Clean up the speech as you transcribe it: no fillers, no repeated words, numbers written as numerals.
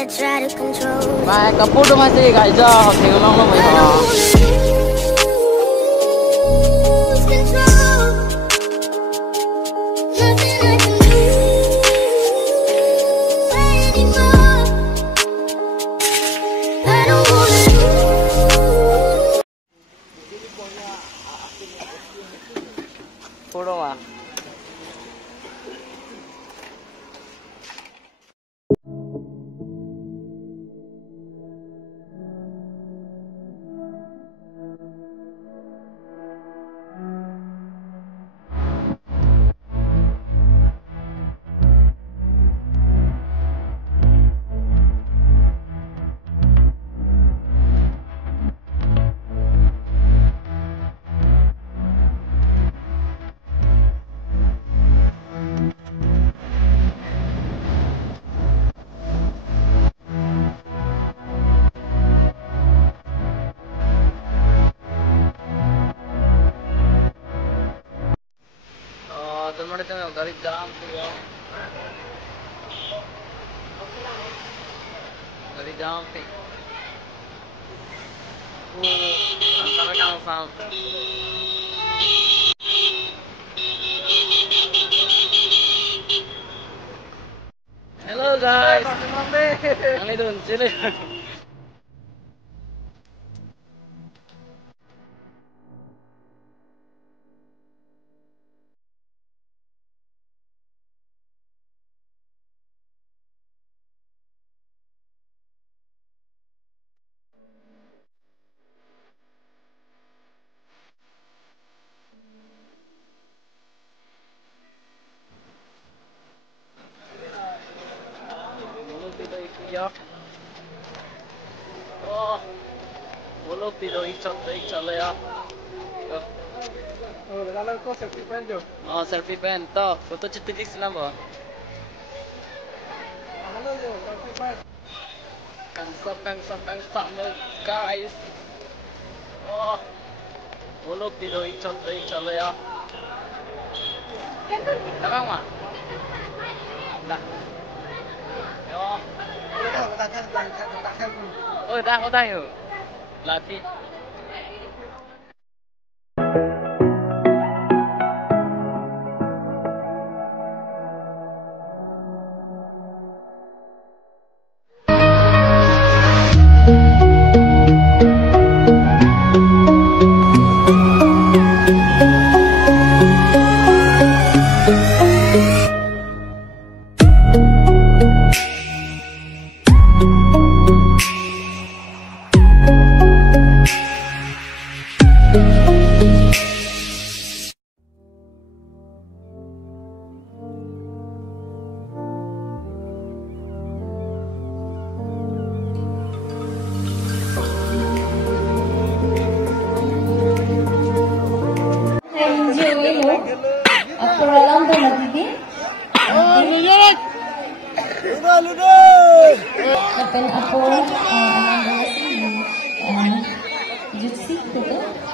I try to control. Mà cặp bút đúng không thì gãy giờ thì nó mới hả? Photo mà. Teman itu dari jam tu ya. Dari jam tu. Sampai kamu faham. Hello guys. Ang idun sini. Boleh tidur ikat ya. Oh, dalam kau selfie pen jo. Oh, selfie pen. Tahu, foto cetek Islam bah. Halo jo, selfie pen. Kangsa guys. Oh, boleh tidur ikat ya. Tamam mah? Dah. Yo. Oh, dah yuk. Latih. Kapal ako, ang Jutsi, diba?